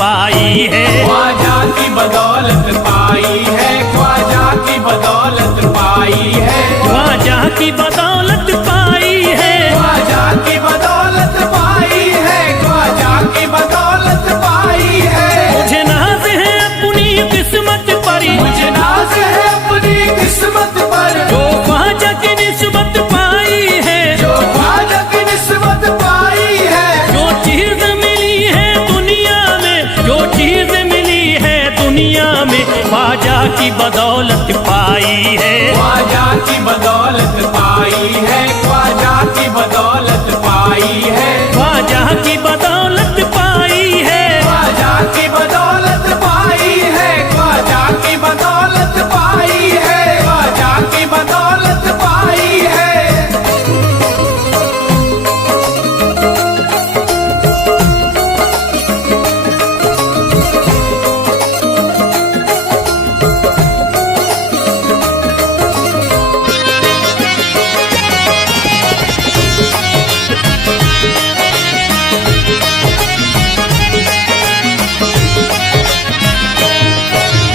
पाई है। ख्वाजा की बदौलत पाई है, ख्वाजा की बदौलत पाई है, ख्वाजा की बदौलत पाई है, ख्वाजा की बदौलत पाई है, ख्वाजा की बदौलत पाई है। मुझे नाज है अपनी किस्मत पर, मुझे नाज है अपनी किस्मत पर, जो ख्वाजा की निस्बत पाई है, जो ख्वाजा की निस्बत पाई है। जो चीज मिली है दुनिया में, जो चीज मिली है दुनिया में, ख्वाजा की बदौलत पाई है। ख्वाजा की बदौलत पाई है, ख्वाजा की बदौलत पाई है, ख्वाजा की बदौलत पाई है, ख्वाजा की बदौलत पाई है, ख्वाजा की बदौलत पाई है, ख्वाजा की बदौलत पाई है।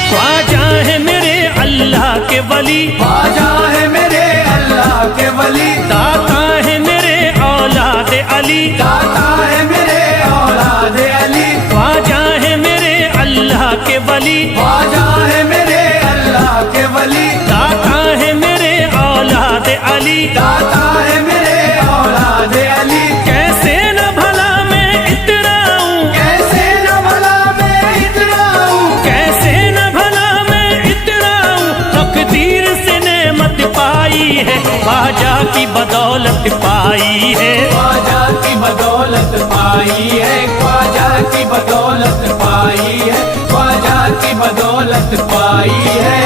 ख्वाजा है मेरे अल्लाह के वली, ख्वाजा है मेरे अल्लाह के वली, दाता है मेरे औलाद अली, दाता है मेरे औलाद अली, ख्वाजा है मेरे अल्लाह के वली, ख्वाजा है मेरे अल्लाह के वली, दाता है मेरे औलाद अली। दाता है मेरे औलाद अली। कैसे न भला मैं इतराऊं, कैसे न भला मैं इतराऊं, कैसे न भला मैं इतराऊं, तकदीर से नेमत पाई है, ख्वाजा की बदौलत पाई है। ख्वाजा की बदौलत पाई है, ख्वाजा की बदौलत पाई है, ख्वाजा की बदौलत पाई है।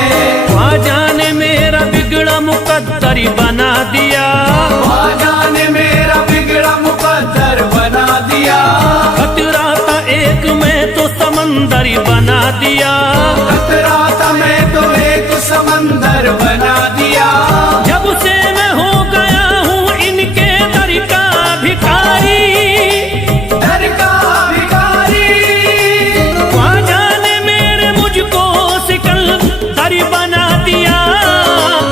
ख्वाजा ने मेरा बिगड़ा मुकद्दर बना दिया, ख्वाजा ने मेरा बिगड़ा मुकद्दर बना दिया, खतरा था एक मैं तो समंदर बना दिया, खतरा था मैं तो एक समंदर बना दिया। जब से मैं हो गया हूँ इनके दर का भिखारी, दर का भिखारी, ख्वाजा ने मेरे मुझको सिकंदर बना दिया।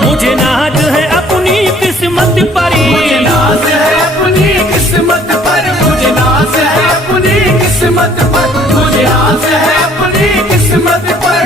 मुझे नाज है अपनी किस्मत पर, मुझे नाज है अपनी किस्मत पर, मुझे नाज है अपनी किस्मत पर, मुझे नाज है अपनी किस्मत पर।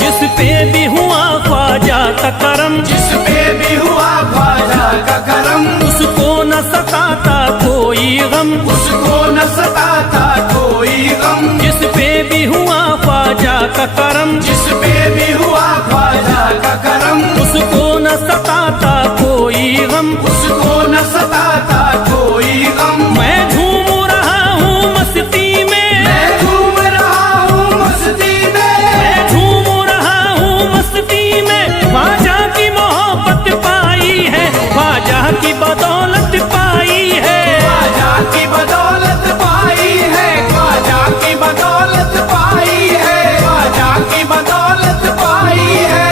जिस पे भी हुआ ख्वाजा का करम, जिस पे भी हुआ ख्वाजा का करम, उसको न सताता कोई गम, उसको न सताता कोई गम। जिस पे भी हुआ ख्वाजा का करम, जिस पे भी हुआ ख्वाजा का करम, उसको न सताता कोई गम। उसको न सताता कोई गम। मैं झूम रहा हूँ मस्ती में, मैं झूम रहा हूँ मस्ती में, मैं झूम रहा हूँ मस्ती में, ख्वाजा की मोहब्बत पाई है, ख्वाजा की बदौलत पाई है। ख्वाजा की बदौलत पाई है, ख्वाजा की बदौलत पाई है, ख्वाजा की बदौलत पाई है।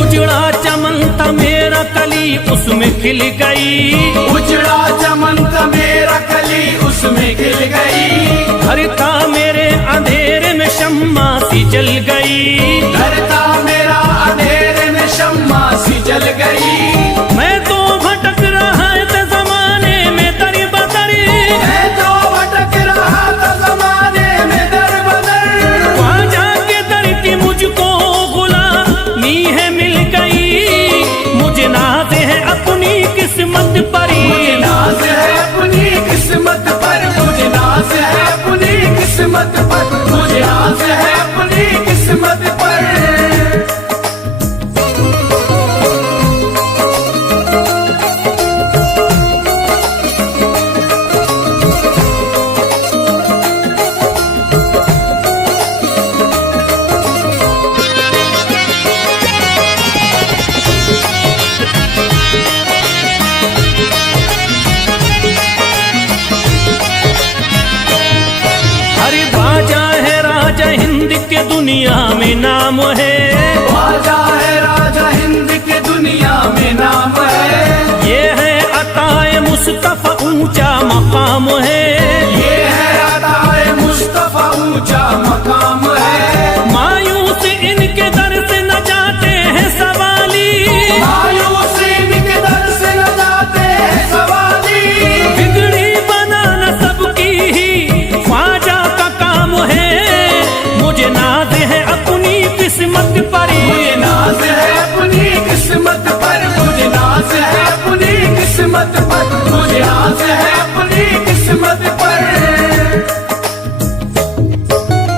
उजड़ा चमन था मेरा कली उसमें खिल गई, उजड़ा चमन का मेरा कली उसमें खिल गई, घर था मेरे अंधेरे में शम्मा सी जल गई, घर था मेरा अंधेरे में शम्मा सी जल गई। मैं तो भटक रहा था जमाने में दर बदर, मैं तो भटक रहा था जमाने में दर बदर, ख्वाजा के दर की मुझको गुलामी है मिल गई। मुझे नाज है अपनी किस्मत पर, मुझे नाज है अपनी किस्मत पर, मुझे नाज है अपनी किस्मत पर, मुझे नाज है अपनी किस्मत पर। दुनिया में नाम है। ख्वाजा है राजा हिंद के दुनिया में नाम है। ये है अताए मुस्तफा ऊंचा मकाम है। ये है अताए मुस्तफा ऊंचा मकाम है। मायूस इनके दर से न जाते हैं सवाली। मायूस इनके दर से न जाते हैं सवाली। बिगड़ी बनाना सबकी ही ख्वाजा का काम है। मुझे नाज है अपनी किस्मत पर। मुझे नाज है अपनी किस्मत पर। मुझे नाज है अपनी किस्मत पर। मुझे नाज है अपनी किस्मत पर।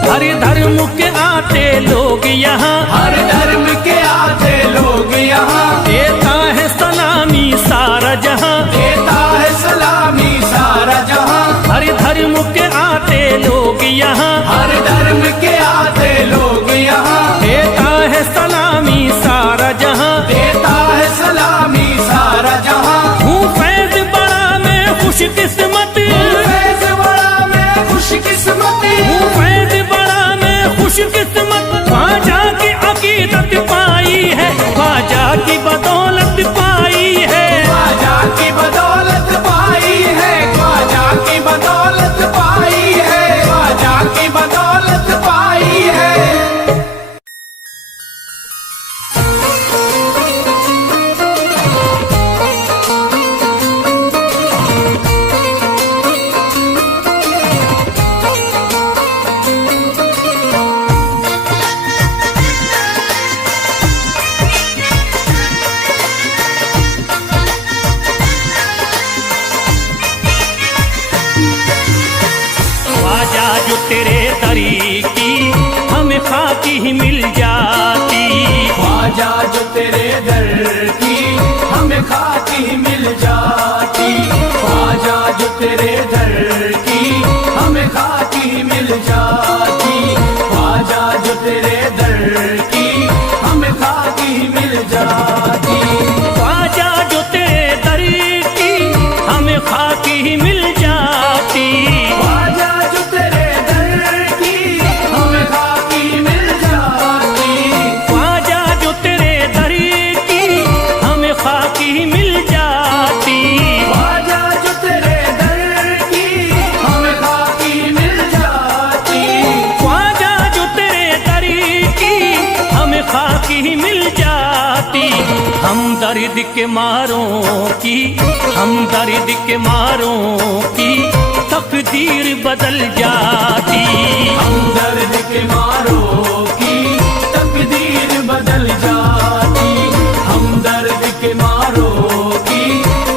हर धर्म के आते लोग यहाँ। हर धर्म के आते लोग यहाँ। देता है सलामी सारा जहाँ। देता है सलामी सारा जहाँ। हर धर्म के आते लोग यहाँ। हर धर्म के आते लोग यहाँ। देता है सलामी सारा जहाँ। देता है सलामी सारा जहाँ। हूँ फैज बड़ा मैं खुशकिस्मत। फैज बड़ा मैं खुशकिस्मत। हूँ फैज बड़ा मैं खुशकिस्मत। ख्वाजा की अकीदत पाई है। ख्वाजा की बदौलत पाई है। ख्वाजा की बदौलत पाई है। ख्वाजा की बदौलत पाई है। ख्वाजा की बदौलत पाई है। ख्वाजा जो तेरे दरी की हमें खाकी ही मिल जाती। ख्वाजा जो तेरे दर की हमें खाकी मिल जाती। ख्वाजा जो तेरे दर की हमें खाकी मिल जाती। ख्वाजा जो तेरे दर की हमें खाकी मिल जाती। ख्वाजा जो तेरे दर की हमें खाकी ही मिल जाती। ख्वाजा जो तेरे दर की हमें खाकी मिल जाती। ख्वाजा जो तेरे दर की हमें खाकी ही मिल जाती। ख्वाजा जो तेरे दर की हमें खाकी मिल जाती। ख्वाजा जो तेरे दर की हमें खाकी ही मिल जाती। हम दर्द के मारों की, हम दर्द के मारों की तकदीर बदल जाती। हम दर्द के मारों की तकदीर बदल जाती। हम दर्द के मारों की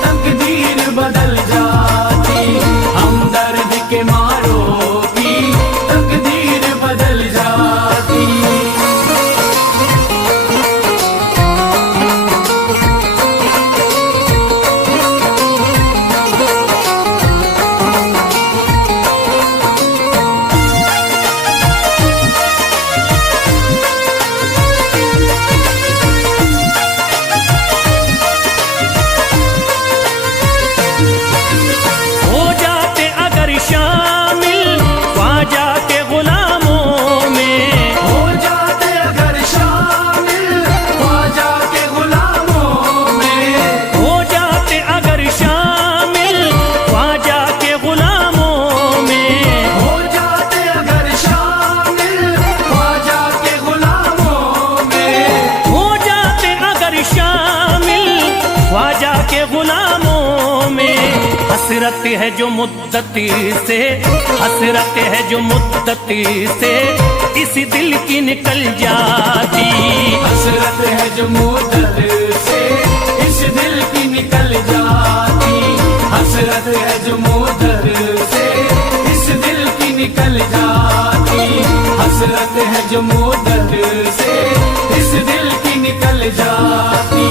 तकदीर बदल जाती। हम दर्द के मारों की तकदीर बदल जाती। हो जाते अगर शामिल ख्वाजा के गुलामों में। हो जाते अगर शामिल ख्वाजा के गुलामों में। हो जाते अगर शामिल ख्वाजा के गुलामों में। हो जाते अगर शामिल ख्वाजा के गुलामों में। हो जाते अगर शामिल ख्वाजा के गुलामों में। हसरत है जो मुद्दती से, हसरत है जो मुद्दती से इस दिल की निकल जाती। हसरत है जो मुद्दत से इस दिल की निकल जाती। हसरत है जो मुद्दत से इस दिल की निकल जाती। हसरत है जो मुद्दत से इस दिल की निकल जाती।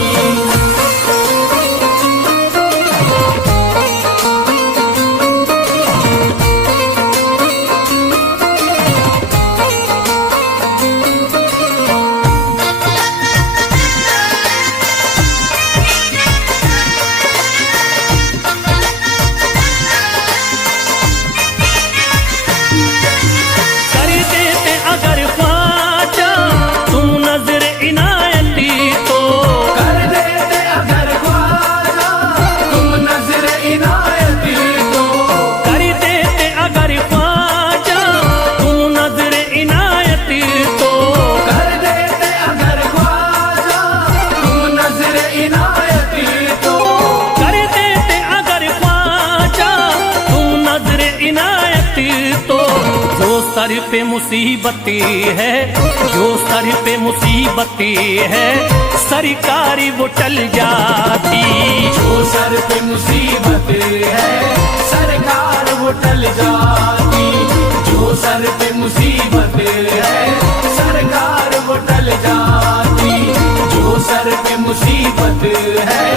कर देते अगर ख्वाजा सर पे मुसीबतें है, जो सर पे मुसीबतें है, सरकारी वो टल जाती। जो सर पे मुसीबत है सरकार वो टल जाती। जो सर पे मुसीबत है सरकार वो टल जाती। जो सर पे मुसीबत है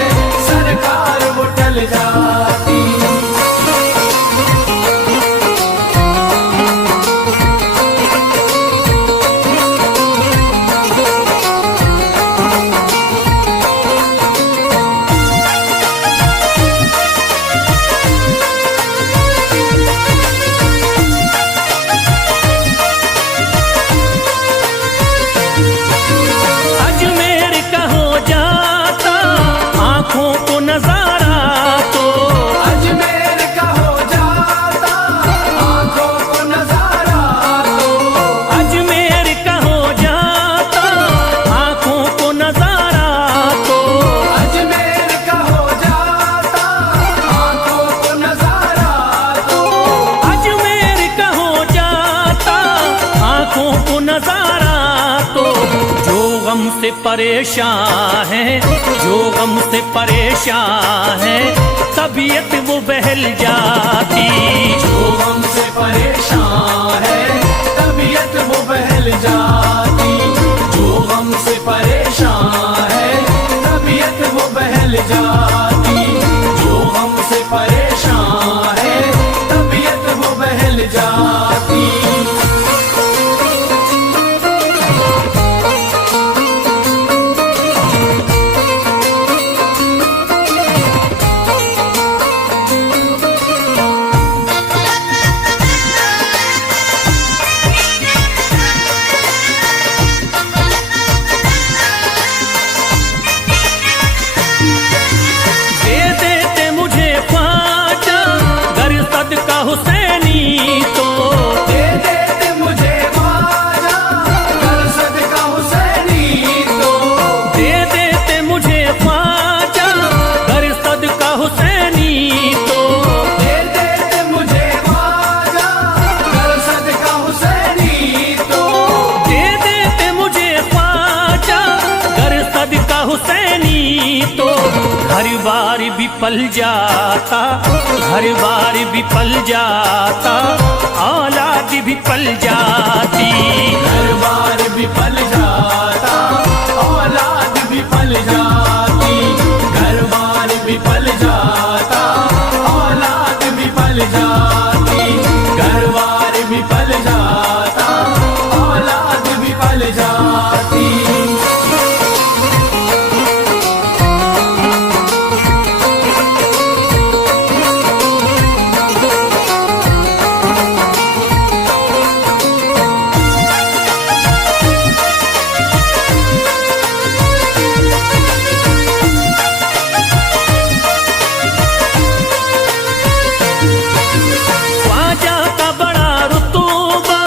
सरकार वो टल जाती। अजमेर का हो जाता आंखों को नजारा तो, अजमेर का हो जाता आंखों को नजारा तो। अजमेर का हो जाता आंखों को नजारा तो, अजमेर का हो जाता आंखों को नजारा तो। अजमेर का हो जाता आंखों को नजारा तो। जो गम से परेशान है, जो गम से परेशान है, तबीयत वो बहल जाती। जो हमसे परेशान है तबीयत वो बहल जाती। जो हमसे परेशान है तबीयत वो बहल जाती। जो हमसे परेशान है तबीयत वो बहल जाती। दे देते मुझे ख्वाजा गर सदका हुसैनी तो, दे देते मुझे ख्वाजा कर सदका हुसैनी तो। दे देते मुझे ख्वाजा गर सदका हुसैनी तो, दे देते मुझे ख्वाजा कर सदका हुसैनी तो। दे देते मुझे ख्वाजा गर सदका हुसैनी तो। घर बार भी पल जाता, घर बार भी पल जाता, औलाद भी पल जाती। घर बार भी पल जाता औलाद भी पल जाती। घर बार भी पल जाता औलाद भी पल जाती। घर बार भी पल जाता औलाद भी पल जाती। ख्वाजा का बड़ा रुतबा,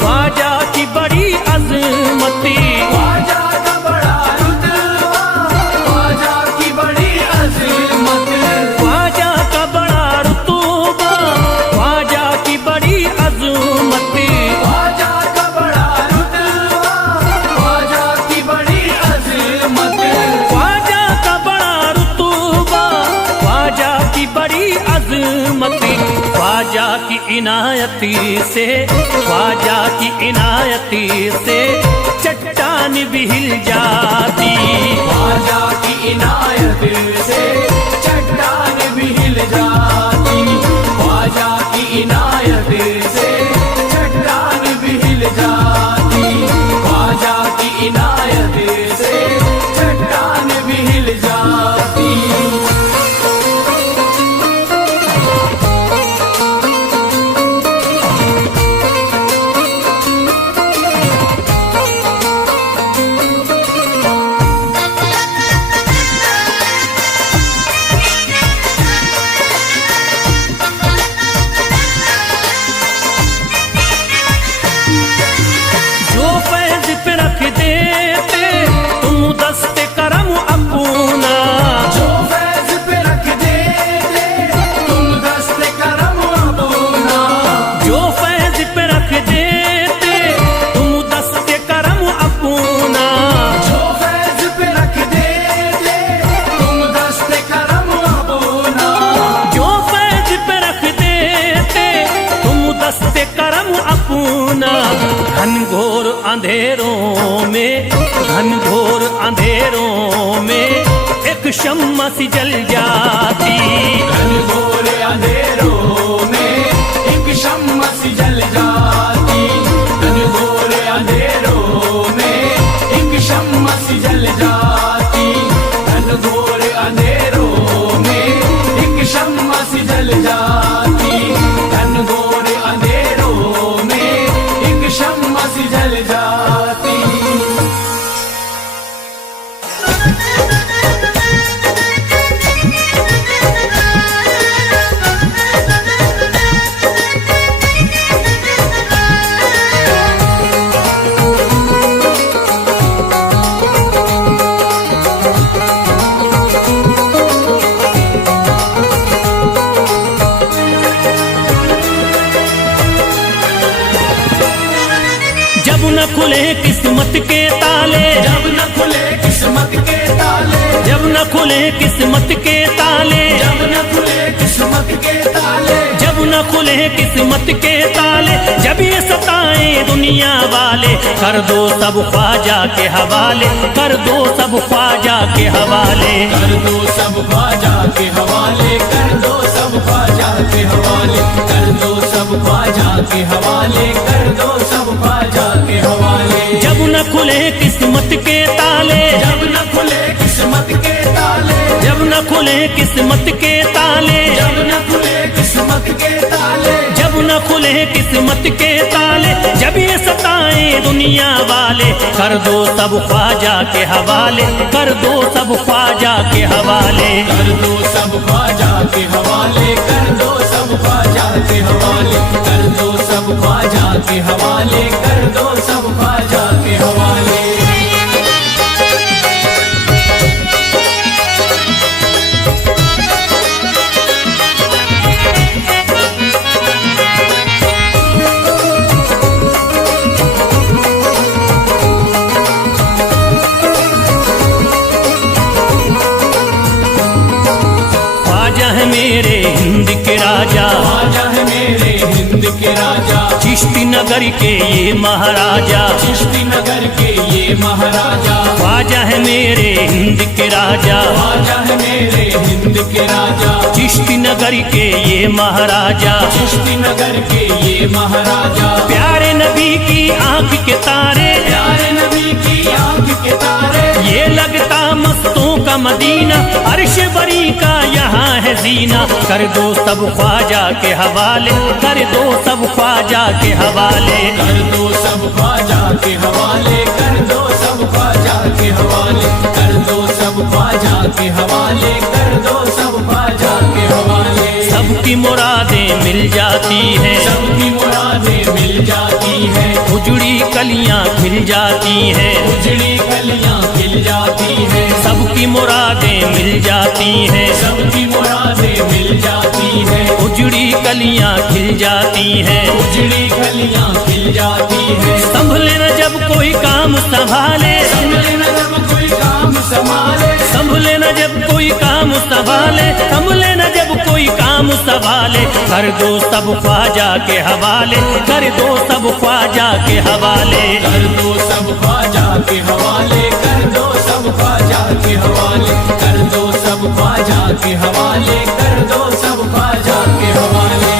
ख्वाजा की बड़ी अजमती, ख्वाजा का बड़ा रुतबा ख्वाजा की बड़ी अज़मत। ख्वाजा का बड़ा रुतबा, ख्वाजा की बड़ी अजमती, ख्वाजा का बड़ा रुतबा ख्वाजा की बड़ी अज़मत। ख्वाजा का बड़ा रुतबा, ख्वाजा की बड़ी अजमती। ख्वाजा की इनायती से, ख्वाजा की इनायती से चट्टान भी हिल जाती। ख्वाजा की इनायत से चट्टान भी हिल जाती। ख्वाजा की इनायत से चट्टान भी हिल जाती। ख्वाजा की इनायत से चट्टान भी हिल जाती। अंधेरों में, घनघोर अंधेरों में एक शम्मा सी जल जाती। घनघोर अंधेरों में एक शम्मा सी जल जाती। घनघोर अंधेरों में एक शम्मा सी जल जाती। घनघोर अंधेरों में एक शम्मा सी जल जाती। घनघोर अंधेरों में एक शम्मा सी जल जाती। जब न खुले किस्मत के ताले, जब न खुले किस्मत के ताले, जब न खुले किस्मत के ताले, जब न खुले किस्मत के ताले, जब न खुले किस्मत के ताले, जब ये सताएं दुनिया वाले, कर दो सब ख्वाजा के हवाले, कर दो सब ख्वाजा के हवाले। कर दो सब ख्वाजा के हवाले, कर दो सब ख्वाजा के हवाले, कर दो सब ख्वाजा के हवाले, कर दो सब ख्वाजा के हवाले। जब न खुले किस्मत के ताले, जब न खुले किस्मत के ताले, जब न खुले किस्मत के ताले, जब न खुले किस्मत के ताले, जब न खुले किस्मत के ताले, जब ये सताएं दुनिया वाले, कर दो सब ख्वाजा के हवाले, कर दो सब ख्वाजा के हवाले। कर दो सब ख्वाजा के हवाले, कर दो सब ख्वाजा के हवाले, कर दो सब ख्वाजा के हवाले, कर दो सब ख्वाजा के हवाले। ख्वाजा है मेरे हिंद के राजा, ख्वाजा है मेरे हिंद के राजा, चिश्ती नगर के ये महाराजा, चिश्ती नगर के ये महाराजा। ख्वाजा है मेरे हिंद के राजा, ख्वाजा है मेरे हिंद के राजा, चिश्ती नगर के ये महाराजा, चिश्ती नगर के ये महाराजा। प्यारे नबी की आंख के तारे, प्यारे नबी की आंख के तारे, ये लगता मस्तों का मदीना, अर्श बरी का यहाँ है जीना। कर दो सब ख्वाजा के हवाले, कर दो सब ख्वाजा के हवाले। कर दो सब ख्वाजा के हवाले, कर दो सब ख्वाजा के हवाले, कर दो सब ख्वाजा के हवाले, कर दो सब ख्वाजा के हवाले। सबकी मुरादें मिल जाती हैं, सबकी मुरादें मिल जाती है, उजड़ी कलियां खिल जाती हैं, उजड़ी कलियां खिल जाती है, सबकी मुरादें मिल जाती हैं, सबकी मुरादें मिल जाती है, उजड़ी कलियां खिल जाती हैं। उजड़ी कलियां खिल जाती है। संभले न जब कोई काम संभाले, संभले न जब कोई काम संभाले, संभले न जब कोई काम संभाले, संभले न जब कोई काम संभाले, कर दो सब ख्वाजा के हवाले, कर दो सब ख्वाजा के हवाले। कर दो सब ख्वाजा के हवाले, कर दो सब ख्वाजा के हवाले, कर दो सब ख्वाजा के हवाले, कर दो सब ख्वाजा के हवाले।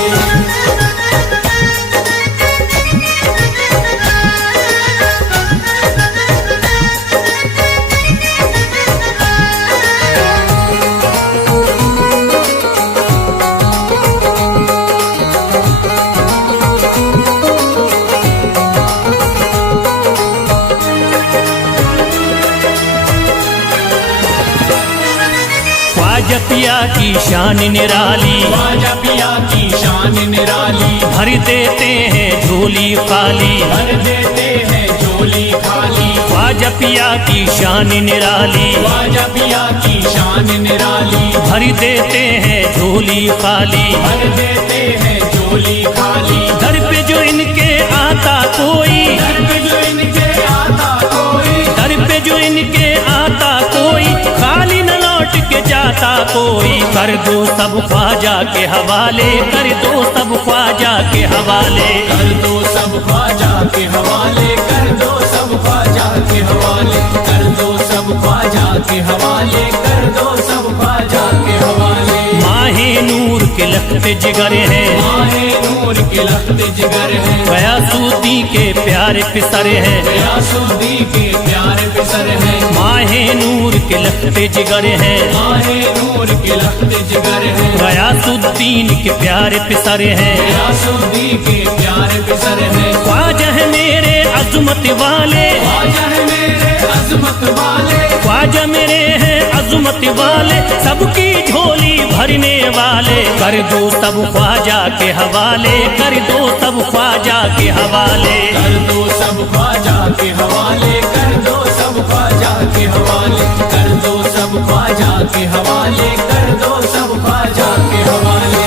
ख्वाजा पिया की शान निराली, ख्वाजा पिया की शान निराली, भर देते हैं झोली खाली, भर देते हैं झोली खाली। ख्वाजा पिया की शान निराली, ख्वाजा पिया की शान निराली, भर देते हैं झोली खाली, भर देते हैं झोली खाली। दर पे जो इनके आता कोई, दर पे जो इनके आता कोई, दर पे जो इनके आता कोई, खाली न लौट के जाता कोई, कर दो सब ख्वाजा के हवाले, कर दो सब ख्वाजा के हवाले, कर दो सब ख्वाजा के हवाले, कर दो सब ख्वाजा के हवाले, कर दो सब ख्वाजा के हवाले, कर दो सब ख्वाजा के हवाले। माहे नूर के लखते जिगर है, माहे नूर के लखते जिगर है, गयासुद्दीन के प्यारे पिसर है, गयासुद्दीन के प्यारे पिसर है। माहे नूर के लखते जिगर है, माहे नूर के लखते जिगर है, गयासुद्दीन के प्यारे पिसर है, गयासुद्दीन के प्यारे पिसर है। ख्वाजा है मेरे अज़मत वाले, ख्वाजा है मेरे अज़मत वाले, ख्वाजा मेरे हैं अज़मत वाले, सबकी झोली भरने वाले, कर दो सब ख्वाजा के हवाले, कर दो सब ख्वाजा के हवाले, कर दो सब ख्वाजा के हवाले, कर दो सब ख्वाजा के हवाले, कर दो सब ख्वाजा के हवाले, कर दो सब ख्वाजा के हवाले।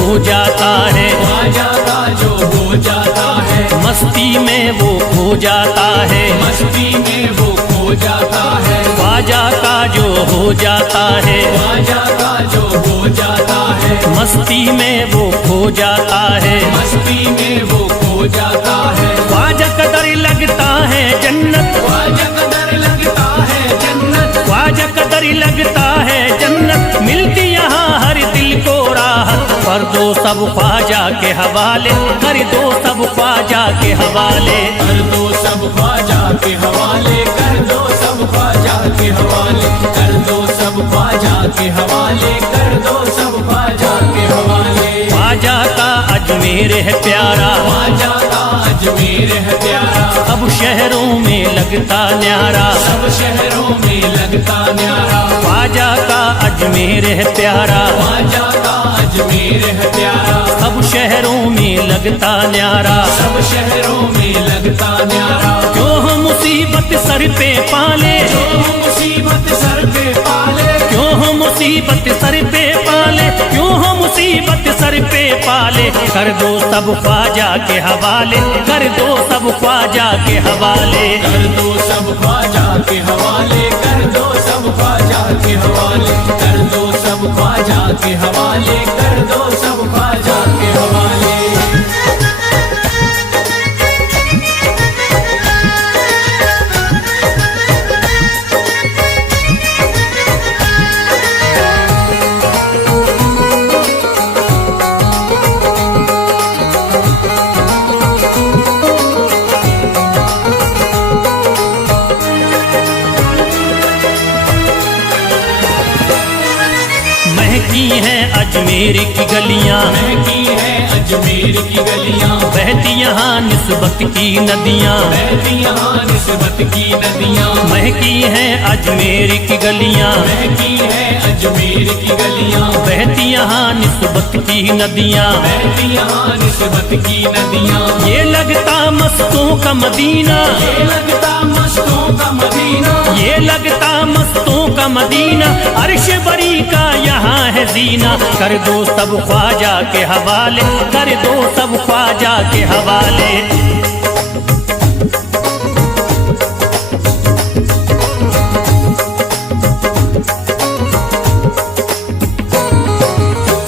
हो जाता है, ख्वाजा का जो हो जाता है, मस्ती में वो खो जाता है, मस्ती में वो खो जाता है। ख्वाजा का जो हो जाता है, ख्वाजा का जो हो जाता है, मस्ती में वो खो जाता है, मस्ती में वो खो जाता है। ख्वाजा कदर लगता है जन्नत, ख्वाजा कदर लगता है जन्नत, ख्वाजा कदर लगता है जन्नत, मिलती यहाँ हर दिल को राहत, कर दो सब ख्वाजा के हवाले, कर दो सब ख्वाजा के हवाले, कर दो सब ख्वाजा के हवाले, कर दो सब ख्वाजा के हवाले, कर दो सब ख्वाजा के हवाले, कर दो सब ख्वाजा के हवाले। ख्वाजा का अजमेर है प्यारा, ख्वाजा का अजमेर है प्यारा, अब शहरों में लगता न्यारा, सब शहरों में लगता न्यारा। ख्वाजा का अजमेर है प्यारा, ख्वाजा का अजमेर है प्यारा, अब शहरों में लगता न्यारा, सब शहरों में लगता न्यारा। क्यों हम मुसीबत सर पे पाले, जो मुसीबत सर पे पाले, क्यों हम मुसीबत सर पे पाले, क्यों हम मुसीबत सर पे पाले, कर दो सब ख्वाजा के हवाले, कर दो सब ख्वाजा के हवाले, कर दो सब ख्वाजा के हवाले, कर दो सब ख्वाजा के हवाले, कर दो सब ख्वाजा के हवाले, कर दो सब ख्वाजा के हवाले। महकी हैं अजमेर की गलियां, महकी है अजमेर की गलियां, बहती यहाँ निस्बत की नदियां, बहती यहाँ निस्बत की नदियां। महकी हैं अजमेर की गलियां, महकी है अजमेर की गलियां, बहती यहाँ निस्बत की नदियां, बहती यहाँ निस्बत की नदियां। ये लगता मस्तों का मदीना, ये लगता मस्तों का मदीना, ये लगता मस्तों का मदीना, अर्श बरी का यहाँ है जीना, कर दो सब ख्वाजा के हवाले, कर दो सब ख्वाजा के हवाले।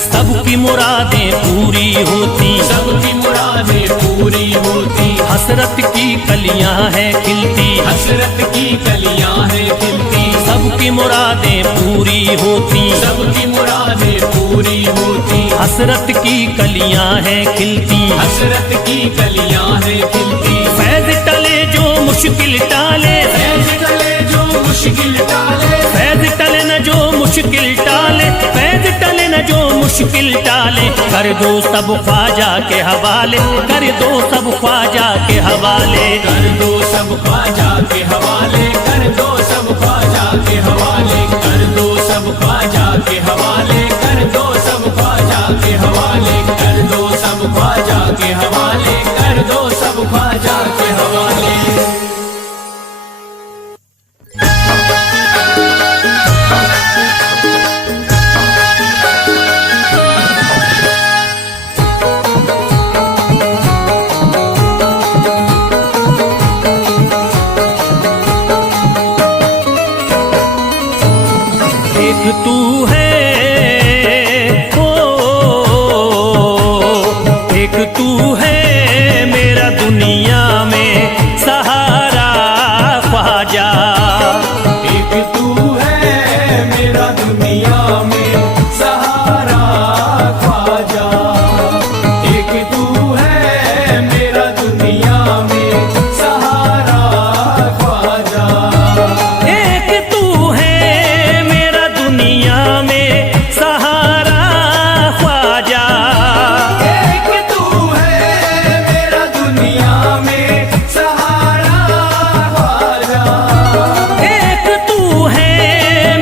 सबकी मुरादें पूरी होती, सबकी मुरादें पूरी होती, हसरत की कलियां हैं खिलती, हसरत की कलियां हैं खिलती, सबकी मुरादें पूरी होती, सबकी मुरादें पूरी होती, हसरत की कलियां हैं खिलती, हसरत की कलियां हैं खिलती। फैज टले जो मुश्किल टाले, फैज टले जो मुश्किल टाले, फैज टले न जो मुश्किल टाले, फैज टले न जो मुश्किल टाले, कर दो सब ख्वाजा के हवाले, कर दो सब ख्वाजा के हवाले, कर दो सब ख्वाजा के हवाले, कर दो सब ख्वाजा के हवाले, कर दो सब ख्वाजा के हवाले, कर दो सब ख्वाजा के हवाले, कर दो सब ख्वाजा के हवाले, कर दो सब ख्वाजा एक तू है, ओ एक तू है मेरा दुनिया में सहारा ख्वाजा। एक तू है मेरा दुनिया में सहारा ख्वाजा। एक तू है मेरा दुनिया में सहारा ख्वाजा। एक तू है मेरा दुनिया में सहारा ख्वाजा। एक तू है मेरा दुनिया में सहारा ख्वाजा। एक तू है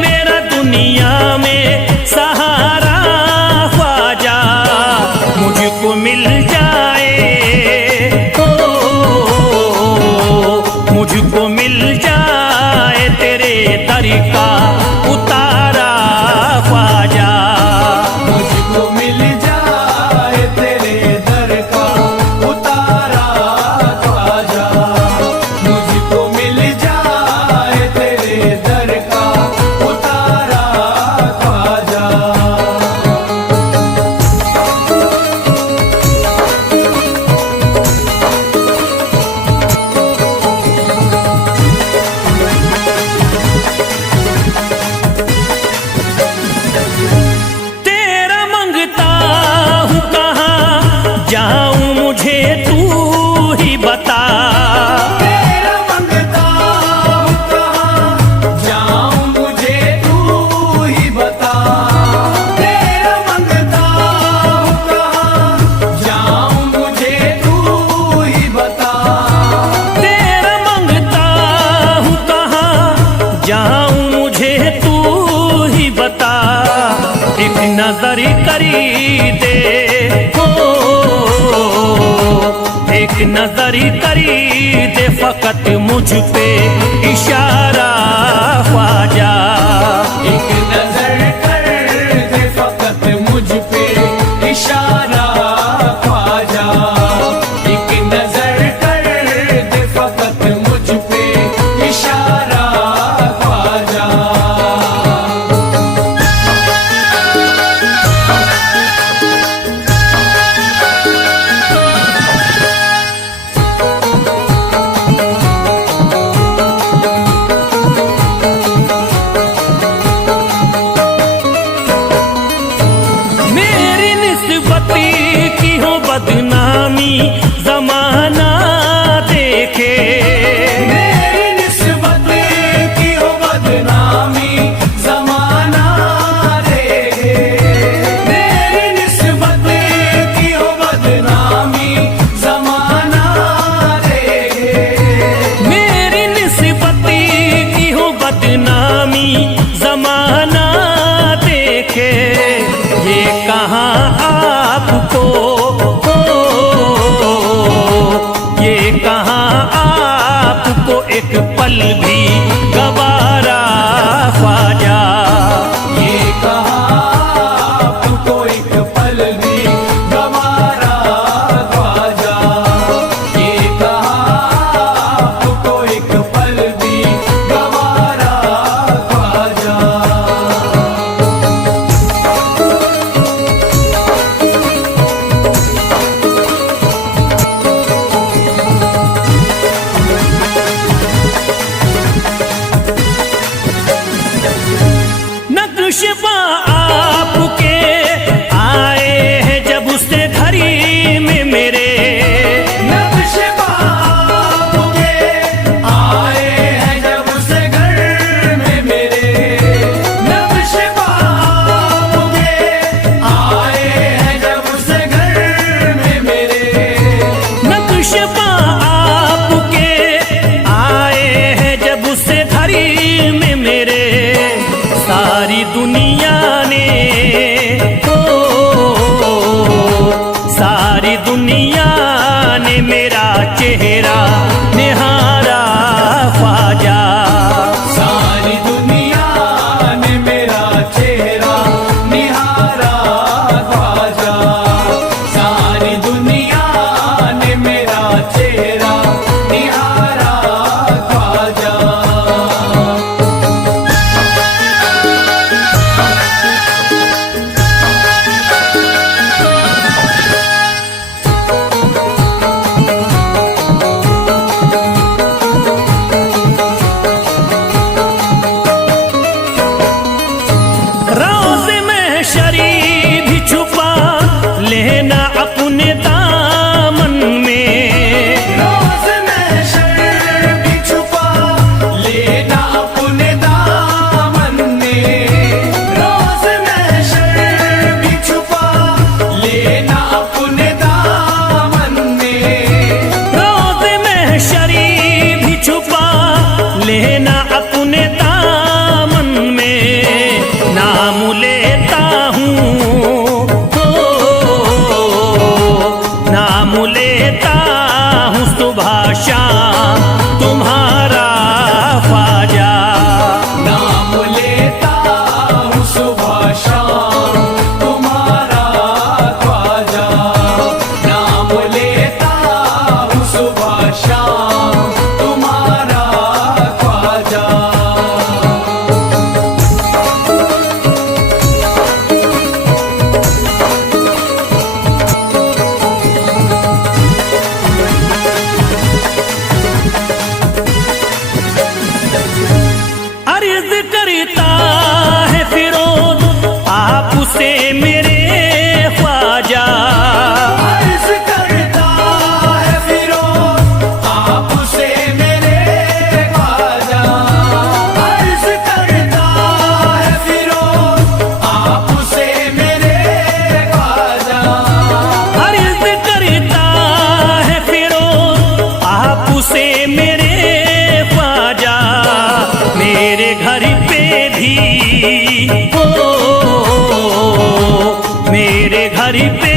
मेरा दुनिया में सहारा ख्वाजा। मुझको मिल जाए, ओ मुझको मिल जाए तेरे दर का उतारा ख्वाजा। मुझको मिल जाए तेरे दर का उतारा ख्वाजा। मुझको मिल जाए तेरे दर का उतारा ख्वाजा। तेरा मंगता हूँ कहाँ जाऊँ मुझे तू ही बता। तेरा मंगता हूँ कहाँ जाऊँ मुझे तू ही बता। तेरा मंगता हूँ कहाँ जाऊँ मुझे तू ही बता। तेरा मंगता हूँ कहाँ जाऊँ मुझे तू ही बता। एक नजर करी दे, ओ एक नजर करी दे फकत मुझ पे इशारा ख्वाजा। एक नजर कर दे फकत मुझ पे इशारा ख्वाजा। एक नजर कर दे फकत मुझ पे इशारा ख्वाजा। मेरी निस्बत की हो बदनामी जमाना देखे। मेरी निस्बत की हो बदनामी जमाना देखे। मेरी निस्बत की हो बदनामी जमाना देखे। मेरी निस्बत की हो बदनामी जमाना देखे। ये कहाँ आपको, ये कहाँ आपको एक पल भी गवारा ख्वाजा। ये कहाँ आपको एक पल भी गवारा ख्वाजा। ये कहाँ आपको एक पल भी गवारा ख्वाजा। नक्शबा आपके आए हैं जब उससे घड़ी में मेरे। नक्शबा आपके आए हैं जब से घर में मेरे। नक्शबा आपके आए हैं जब से घर में मेरे। नक्शबा आपके आए हैं जब उससे घड़ी में मेरे। सारी दुनिया ने, ओ सारी दुनिया ने मेरा चेहरा निहारा ख्वाजा। सारी दुनिया ने मेरा चेहरा निहारा ख्वाजा। सारी दुनिया ने मेरा चेहरा निहारा ख्वाजा। अर्ज करता है फिरोज आपसे मेरे ख्वाजा, अर्ज करता है फिरोज आपसे मेरे ख्वाजा, अर्ज करता है फिरोज आपसे मेरे ख्वाजा, अर्ज करता है फिरोज आपसे मेरे ख्वाजा, मेरे घर पे भी हो, मेरे घर पे